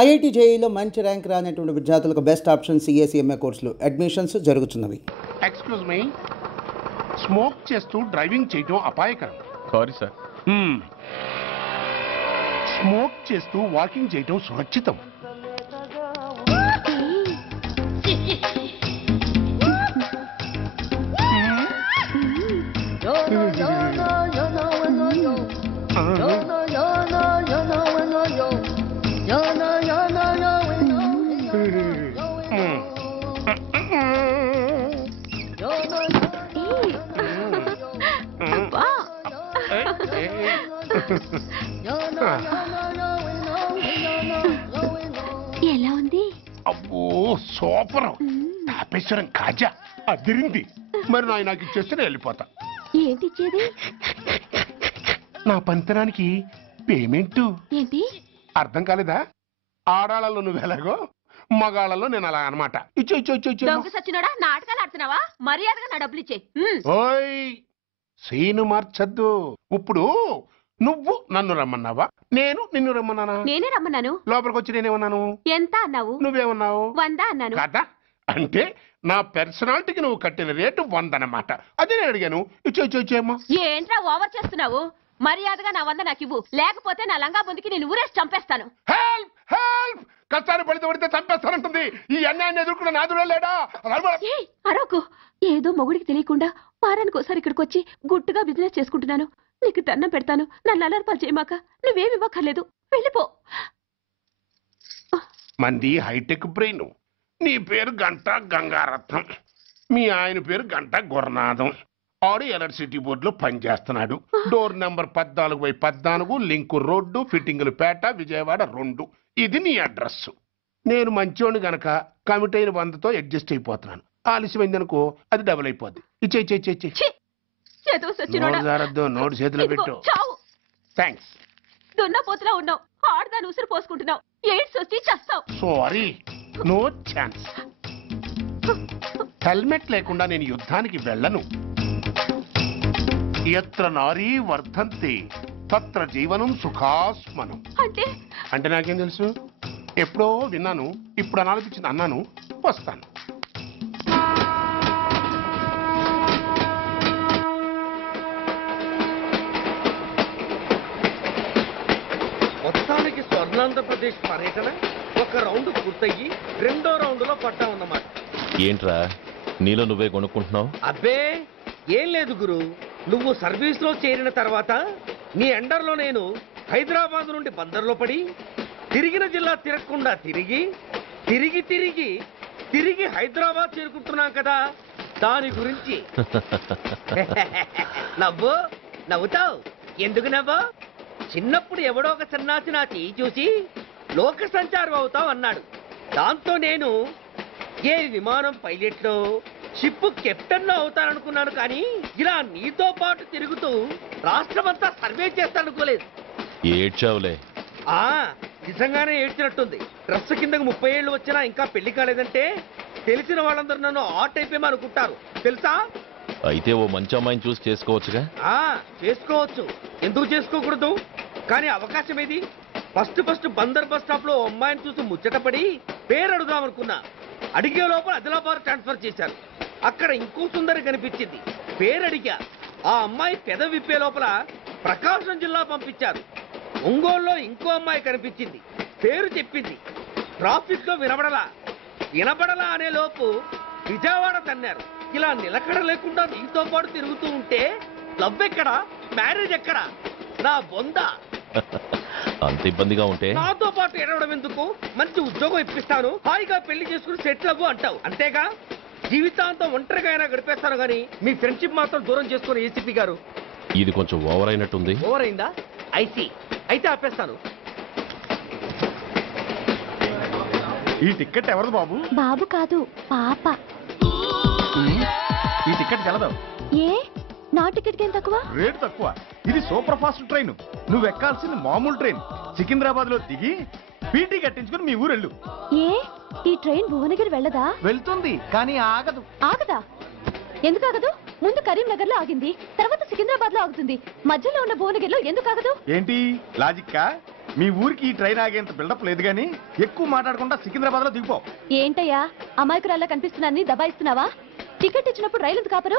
IIT జేఈలో మంచి rank రానటువంటి విద్యార్థులకు బెస్ట్ ఆప్షన్ సిఎస్ఈఎంఏ కోర్సులు అడ్మిషన్స్ జరుగుతున్నవి. ఎక్స్క్యూజ్ మీ, స్మోక్ చేస్తూ డ్రైవింగ్ చేయడం అపాయకరం. Sorry sir. స్మోక్ చేస్తూ వాకింగ్ చేయడం సురక్షితం. ఎలా ఉంది? అబ్బో సూపర్. తాపేశ్వరం కాజా అదిరింది. మరి నాకు ఇచ్చేస్తే నేను వెళ్ళిపోతా. ఏంటి ఇచ్చేది? నా పంతనానికి పేమెంట్. ఏంటి అర్థం కాలేదా? ఆడాళ్ళలో నువ్వు ఎలాగో, మగాళ్ళలో నేను అలా అనమాట. దొంగ సచ్చినోడా, నాటకాలు ఆడుతున్నావా? మర్యాదగా నా డబ్బులు ఇచ్చే. ఓయ్ సీను మార్చద్దు. ఇప్పుడు నువ్వు నన్ను రమ్మన్నావా, నేను నిన్ను రమ్మన్నానా? నేనే రమ్మన్నాను. లోపలికి వచ్చి నేనేమన్నాను? ఎంత అన్నావు? నువ్వేమన్నావు? 100 అన్నాను. కదా, అంటే నా పర్సనాలిటీకి నువ్వు కట్టిన రేటు 100 అన్నమాట. అదే నేను అడిగాను. ఇచ్చేమ్మా. ఏంట్రా ఓవర్ చేస్తున్నావు? మర్యాదగా నా 100 నాకు ఇవ్వు, లేకపోతే నా లంగా బొందికి నేను ఊరేసి చంపేస్తాను. హెల్ప్ హెల్ప్, కష్టాన్ని పడితే చంపేస్తానంటుంది. ఈ అన్యాయాన్ని ఎదుర్కొన్న నాదుడే లేడా? అరవకు. ఏదో మొగుడికి తెలియకుండా వారానికి ఒకసారి ఇక్కడికి వచ్చి గుట్టుగా బిజినెస్ చేసుకుంటున్నాను. నీకు దండం పెడతాను, నన్ను అలర్పాలు చేయమాక. నువ్వేమి ఇవ్వక్కర్లేదు, వెళ్ళిపో. మంది హైటెక్ బ్రెయిన్. నీ పేరు గంట గంగారత్నం, మీ ఆయన పేరు గంట గురునాథం. ఆడు ఎలక్ట్రిసిటీ బోర్డులో పనిచేస్తున్నాడు. డోర్ నెంబర్ 14/14, లింకు రోడ్డు, ఫిట్టింగులు పేట, విజయవాడ 2. ఇది నీ అడ్రస్. నేను మంచోని గనక కమిట్ అయిన 100తో అడ్జస్ట్ అయిపోతున్నాను. ఆలస్యమైందనుకో అది డబుల్ అయిపోద్ది. ఇచ్చే నోటు చేతిలో పెట్టు. థ్యాంక్స్. దున్నపోతులా ఉన్నావు, ఆడదాన్ని ఉసురు పోసుకుంటున్నావు. ఎయిడ్స్ వచ్చి చస్తావు. Sorry, no chance. హెల్మెట్ లేకుండా నేను యుద్ధానికి వెళ్ళను. ఎత్ర నారీ వర్ధంతి తత్ర జీవనం సుఖాస్మనం. అంటే నాకేం తెలుసు? ఎప్పుడో విన్నాను, ఇప్పుడు అనాలనిపించింది అన్నాను. వస్తాను. మొత్తానికి స్వర్ణాంధ్రప్రదేశ్ పర్యటన ఒక రౌండ్ పూర్తయ్యి 2వ రౌండ్లో పట్టామన్నమాట. ఏంట్రా నీలో నువ్వే కొనుక్కుంటున్నావు? అబ్బే ఏం లేదు గురు, నువ్వు సర్వీస్ లో చేరిన తర్వాత నీ అండర్లో నేను హైదరాబాద్ నుండి బందర్లో పడి తిరిగిన జిల్లా తిరగకుండా తిరిగి తిరిగి తిరిగి తిరిగి హైదరాబాద్ చేరుకుంటున్నాం కదా, దాని గురించి. నవ్వుతావు ఎందుకు నవ్వు? చిన్నప్పుడు ఎవడో ఒక సన్నాసి నా చేయి చూసి లోక సంచారం అవుతావు అన్నాడు. దాంతో నేను ఏ విమానం పైలట్లో, షిప్ కెప్టెన్ అవుతాననుకున్నాను. కానీ ఇలా నీతో పాటు తిరుగుతూ రాష్ట్రమంతా సర్వే చేస్తాననుకోలేదు. ఏడ్చావులే. నిజంగానే ఏడ్చినట్టుంది. డ్రెస్ కిందకు 30 ఏళ్ళు వచ్చినా ఇంకా పెళ్లి కాలేదంటే తెలిసిన వాళ్ళందరూ నన్ను ఆట్ అయిపోయి అనుకుంటారు తెలుసా? అయితే ఓ మంచి అమ్మాయిని చూసి చేసుకోవచ్చుగా? చేసుకోవచ్చు, ఎందుకు చేసుకోకూడదు? కానీ అవకాశం ఏది? ఫస్ట్ బందర్ బస్ స్టాప్ లో అమ్మాయిని చూసి ముచ్చటపడి పేరు అడుగుదామనుకున్నా. అడిగే లోపల ఆదిలాబాద్ ట్రాన్స్ఫర్ చేశారు. అక్కడ ఇంకో సుందరి కనిపించింది, పేరు అడిగా. ఆ అమ్మాయి పెద విప్పే లోపల ప్రకాశం జిల్లా పంపించారు. ఒంగోలులో ఇంకో అమ్మాయి కనిపించింది, పేరు చెప్పింది. ట్రాఫిక్ లో వినబడలా అనే లోపు విజయవాడ తన్నారు. ఇలా నిలకడ లేకుండా నీతో పాటు తిరుగుతూ ఉంటే లవ్ ఎక్కడా, మ్యారేజ్ ఎక్కడా? నా బొంద. అంత ఇబ్బందిగా ఉంటే నాతో పాటు ఎడవడం ఎందుకు? మంచి ఉద్యోగం ఇప్పిస్తాను, హాయిగా పెళ్లి చేసుకుని సెటిల్ అవ్వు అంటావు అంతేగా. జీవితాంతం ఒంటరిగా అయినా గడిపేస్తాను కానీ మీ ఫ్రెండ్షిప్ మాత్రం దూరం చేసుకుని ఏసీపీ గారు. ఇది కొంచెం ఓవర్ అయినట్టుంది. ఓవర్ అయిందా? అయితే ఆపేస్తాను. ఈ టికెట్ ఎవరిది బాబు? బాబు కాదు, పాప. ఈ టికెట్ తెలదు. ఏ నా టికెట్ ఏం తక్కువ? రేటు తక్కువ. ఇది సూపర్ ఫాస్ట్ ట్రైన్. నువ్వు ఎక్కాల్సింది మామూలు ట్రైన్. సికింద్రాబాద్ లో దిగి పీటీ కట్టించుకుని మీ ఊరెళ్ళు. ఏ ఈ ట్రైన్ భువనగిరి వెళ్ళదా? వెళ్తుంది కానీ ఆగదు. ఆగదా? ఎందుకు ఆగదు? ముందు కరీంనగర్ లో ఆగింది, తర్వాత సికింద్రాబాద్ లో ఆగుతుంది. మధ్యలో ఉన్న భువనగిరిలో ఎందుకు ఆగదు? ఏంటి లాజిక్కా? మీ ఊరికి ఈ ట్రైన్ ఆగేంత బిల్డప్ లేదు కానీ ఎక్కువ మాట్లాడకుండా సికింద్రాబాద్ లో దిగిపో. ఏంటయ్యా అమాయకురాల్లా కనిపిస్తున్నాన్ని దబాయిస్తున్నావా? టికెట్ ఇచ్చినప్పుడు రైలు ఎందుకు ఆపరు?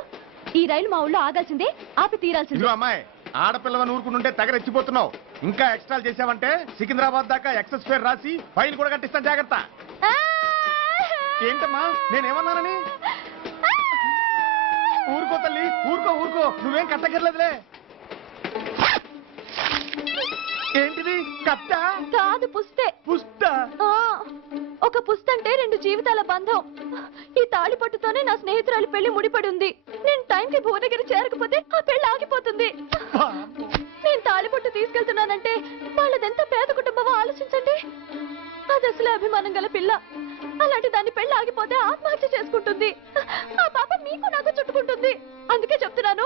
ఈ రైలు మా ఊళ్ళో ఆగాల్సిందే, ఆపి తీరాల్సిందే. ఇదిగో అమ్మాయి, ఆడపిల్లవని ఊరుకుంటుంటే తగరెచ్చిపోతున్నావు. ఇంకా ఎక్స్ట్రా చేసావంటే సికింద్రాబాద్ దాకా ఎక్సెస్ ఫేర్ రాసి ఫైన్ కూడా కట్టిస్తాను, జాగ్రత్త. ఏంటమ్మా నేనేమన్నానని? ఊరుకో తల్లి, ఊరుకో ఊరుకో, నువ్వేం కట్టగర్లేదులే. ఏంటిది? కట్ట కాదు, పుస్తే. పుష్ట? ఒక పుస్తంటే 2 జీవితాల బంధం. ఈ తాళి పట్టుతోనే నా స్నేహితురాలి పెళ్లి ముడిపడి ఉంది. నేను టైంకి భువనగిరి చేరకపోతే ఆ పెళ్లి ఆగిపోతుంది. నేను తాళి పట్టు తీసుకెళ్తున్నానంటే వాళ్ళదెంత పేద కుటుంబమో ఆలోచించండి. అది అసలు అభిమానం గల పిల్ల. అలాంటి దాన్ని పెళ్లి ఆగిపోతే ఆత్మహత్య చేసుకుంటుంది. ఆ పాప మీకు నాకు చుట్టుకుంటుంది. అందుకే చెప్తున్నాను,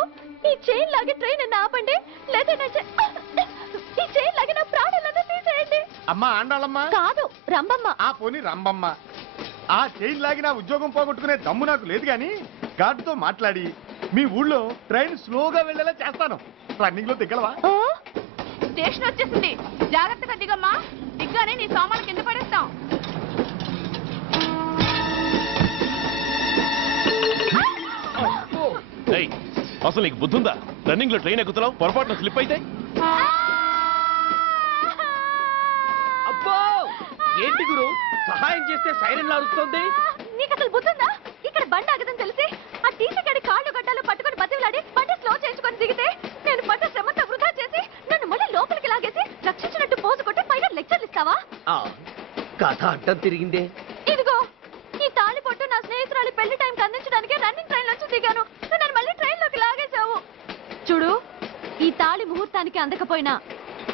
ఈ చైన్ లాగి ట్రైన్ అన్న ఆపండి, లేదా ఈ చైన్ లాగి నా ప్రాణాలను తీసేయండి. అమ్మా ఆండాళ్ళమ్మా కాదు, రంబమ్మ. ఆ పోని రంబమ్మ. ఆ చైన్ లాగి నా ఉద్యోగం పోగొట్టుకునే దమ్ము నాకు లేదు గాని గార్డుతో మాట్లాడి మీ ఊళ్ళో ట్రైన్ స్లోగా వెళ్ళేలా చేస్తాను. రన్నింగ్ లో దిగలవా? స్టేషన్ వచ్చేసింది, జాగ్రత్తగా దిగమ్మా. దిగ్గానే నీ సామాన్లు కింద పడేస్తాం. ఏయ్, అసలు నీకు బుద్ధుందా? రన్నింగ్ లో ట్రైన్ ఎక్కుతున్నావు, పొరపాటున స్లిప్ అయితే? అబ్బో ఏంటి గురు, సహాయం చేస్తే సైరన్ అరుస్తోంది. నీకు అసలు బుద్ధుందా? ఇక్కడ బండి ఆగదని తెలిసి ఆ టీసీ గడి కాళ్ళు గడ్డలు పట్టుకొని బతిలాడి బండి స్లో చేసుకొని దిగితే నేను పడ్డ శ్రమంతా వృధా చేసి నన్ను మళ్ళీ లోపలికి లాగేసి రక్షించినట్టు పోజు కొట్టి పైన లెక్చర్లు ఇస్తావా? కథ అడ్డం తిరిగిందే. ఇదిగో ఈ తాళి పొట్టు నా స్నేహితురాలి పెళ్లి టైంకి అందించడానికి రన్నింగ్ ట్రైన్ నుంచి దిగాను. నన్ను మళ్ళీ ట్రైన్ లోకి లాగేశావు. చూడు, ఈ తాళి ముహూర్తానికి అందకపోయినా,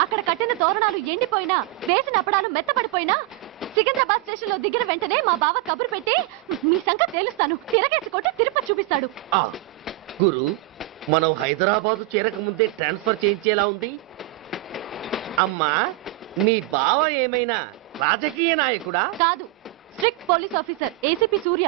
అక్కడ కట్టిన తోరణాలు ఎండిపోయినా, వేసిన అప్పడాలు మెత్తపడిపోయినా, సికింద్రాబాద్ స్టేషన్ లో దిగిన వెంటనే మా బావ కబురు పెట్టి మీ సంగతి తేలుస్తాను, తిరగేసి కొట్టి తిరుపతి చూపిస్తాడు. గురు, మనం హైదరాబాద్ చేరక ముందే ట్రాన్స్ఫర్ చేయించేలా ఉంది. అమ్మా, నీ బావ ఏమైనా రాజకీయ నాయకుడా? కాదు, స్ట్రిక్ట్ పోలీస్ ఆఫీసర్, ఏసీపీ సూర్య.